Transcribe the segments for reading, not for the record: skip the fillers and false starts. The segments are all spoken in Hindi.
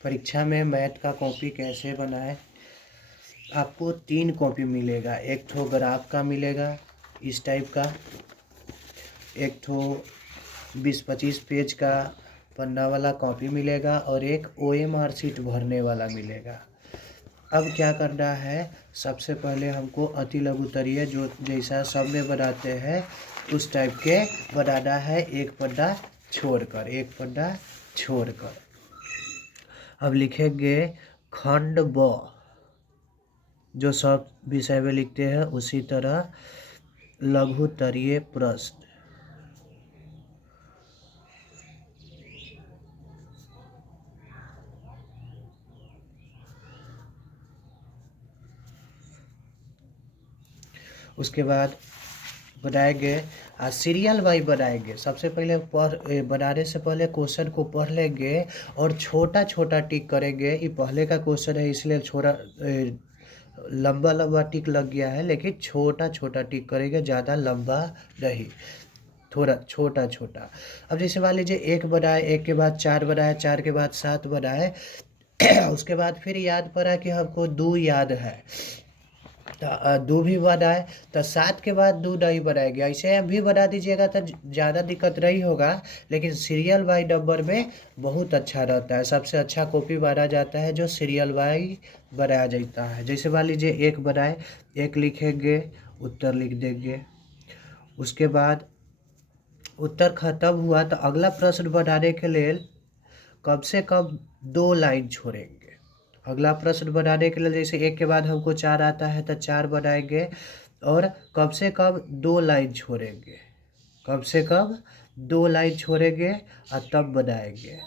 परीक्षा में मैथ का कॉपी कैसे बनाएं। आपको 3 कॉपी मिलेगा। एक ठो ग्राफ का मिलेगा इस टाइप का, एक ठो 20-25 पेज का पन्ना वाला कॉपी मिलेगा और एक OMR शीट भरने वाला मिलेगा। अब क्या करना है, सबसे पहले हमको अति लघुत्तरीय जो जैसा सब में बनाते हैं उस टाइप के बनाना है, एक पन्ना छोड़कर। अब लिखेंगे खंड ब, जो सब विषय में लिखते हैं उसी तरह लघुत्तरीय प्रश्न। उसके बाद बनाएंगे सीरियल वाइज बनाएंगे। सबसे पहले बनाने से पहले क्वेश्चन को पढ़ लेंगे और छोटा छोटा टिक करेंगे। ये पहले का क्वेश्चन है इसलिए छोटा लंबा टिक लग गया है, लेकिन छोटा छोटा टिक करेंगे, ज़्यादा लंबा नहीं, थोड़ा छोटा छोटा। अब जैसे मान लीजिए 1 बनाए, 1 के बाद 4 बनाए, 4 के बाद 7 बनाए उसके बाद फिर याद पड़ा कि हमको 2 याद है तो 2 भी बनाए, तो 7 के बाद 2 नहीं बनाएंगे। ऐसे आप भी बना दीजिएगा तो ज़्यादा दिक्कत नहीं होगा, लेकिन सीरियल वाई नंबर में बहुत अच्छा रहता है। सबसे अच्छा कॉपी माना जाता है जो सीरियल वाई बनाया जाता है। जैसे मान लीजिए 1 बनाए, 1 लिखेंगे, उत्तर लिख देंगे। उसके बाद उत्तर खत्म हुआ तो अगला प्रश्न बनाने के लिए कम से कम 2 लाइन छोड़ेंगे। अगला प्रश्न बनाने के लिए जैसे 1 के बाद हमको 4 आता है तो 4 बनाएंगे और कम से कम 2 लाइन छोड़ेंगे, कम से कम 2 लाइन छोड़ेंगे और तब बनाएंगे।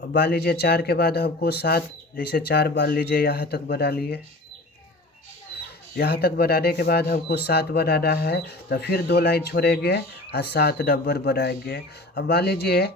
अब मान लीजिए 4 के बाद हमको 7, जैसे 4 मान लीजिए यहाँ तक बना लिए। यहाँ तक बनाने के बाद हमको 7 बनाना है तो फिर 2 लाइन छोड़ेंगे और 7 नंबर बनाएंगे। अब मान लीजिए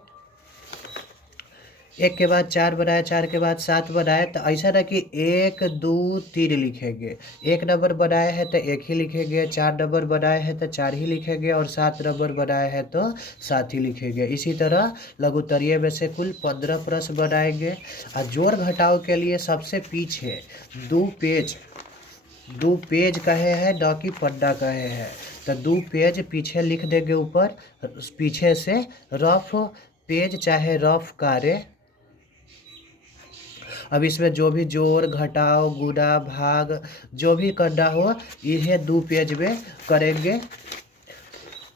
1 के बाद 4 बनाए, 4 के बाद 7 बनाए, तो ऐसा ना कि 1 2 3 लिखेंगे। 1 नंबर बनाए हैं तो 1 ही लिखेंगे, 4 नंबर बनाए हैं तो 4 ही लिखेंगे और 7 नंबर बनाए हैं तो 7 ही लिखेंगे। इसी तरह लघुत्तरीय में से कुल 15 प्रश्न बनाएंगे। और जोड़ घटाव के लिए सबसे पीछे 2 पेज कहे हैं, न कि पन्ना कहे हैं, तो 2 पेज पीछे लिख देंगे ऊपर, पीछे से रफ पेज चाहे रफ कार्य। अब इसमें जो भी जोड़ घटाव गुणा भाग जो भी करना हो यह 2 पेज में करेंगे।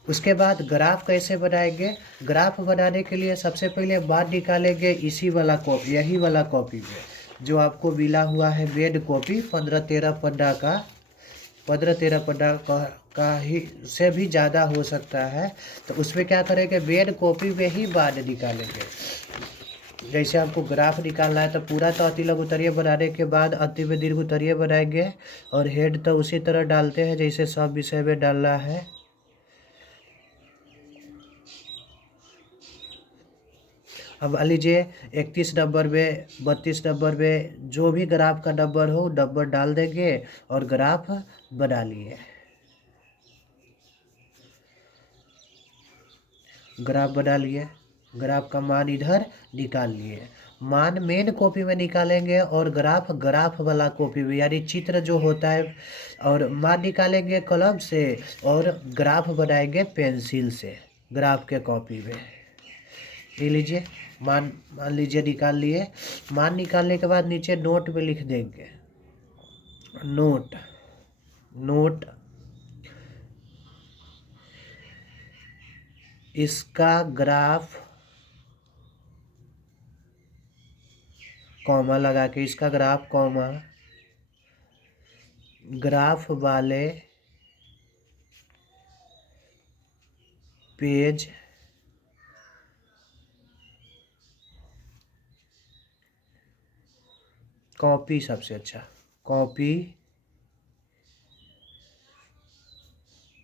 उसके बाद ग्राफ कैसे बनाएंगे। ग्राफ बनाने के लिए सबसे पहले मान निकालेंगे इसी वाला कॉपी, यही वाला कॉपी में जो आपको मिला हुआ है मेन कॉपी 15-13 पन्ना का, 15-13 पन्ना का ही से भी ज़्यादा हो सकता है। तो उसमें क्या करेंगे, मेन कॉपी में ही मान निकालेंगे। जैसे आपको ग्राफ निकालना है तो पूरा तो अति लघुत्तरीय बनाने के बाद अंतिम में दीर्घोत्तरीय बनाएंगे और हेड तो उसी तरह डालते हैं जैसे सब विषय में डालना है। अब मान लीजिए 31 नंबर में 32 नंबर में जो भी ग्राफ का नंबर हो नंबर डाल देंगे और ग्राफ बना लिए। ग्राफ बना लिए, ग्राफ का मान इधर निकाल लिए। मान मेन कॉपी में निकालेंगे और ग्राफ वाला कॉपी में, यानी चित्र जो होता है, और मान निकालेंगे कलम से और ग्राफ बनाएंगे पेंसिल से ग्राफ के कॉपी में। ले लीजिए मान लीजिए निकाल लिए। मान निकालने के बाद नीचे नोट में लिख देंगे, नोट इसका ग्राफ, कॉमा लगा के इसका ग्राफ, कॉमा ग्राफ वाले पेज कॉपी, सबसे अच्छा कॉपी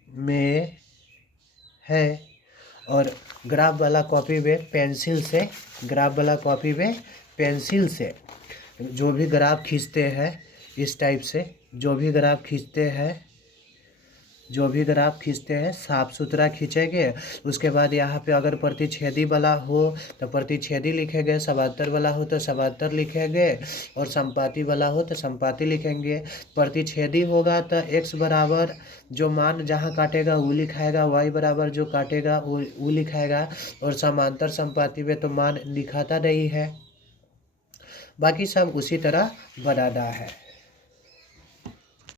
में है। और ग्राफ वाला कॉपी में पेंसिल से, ग्राफ वाला कॉपी में पेंसिल से जो भी ग्राफ खींचते हैं, इस टाइप से जो भी ग्राफ खींचते हैं जो भी ग्राफ खींचते हैं साफ सुथरा खींचेंगे। उसके बाद यहाँ पे अगर प्रतिच्छेदी वाला हो तो प्रतिच्छेदी लिखेंगे, समांतर वाला हो तो समांतर लिखेंगे, और संपाती वाला हो तो संपाती लिखेंगे। प्रतिच्छेदी होगा तो x बराबर जो मान जहाँ काटेगा वो लिखाएगा, y बराबर जो काटेगा वो लिखाएगा, और समांतर संपाती में तो मान लिखाता नहीं है। बाकी सब उसी तरह बनाना है।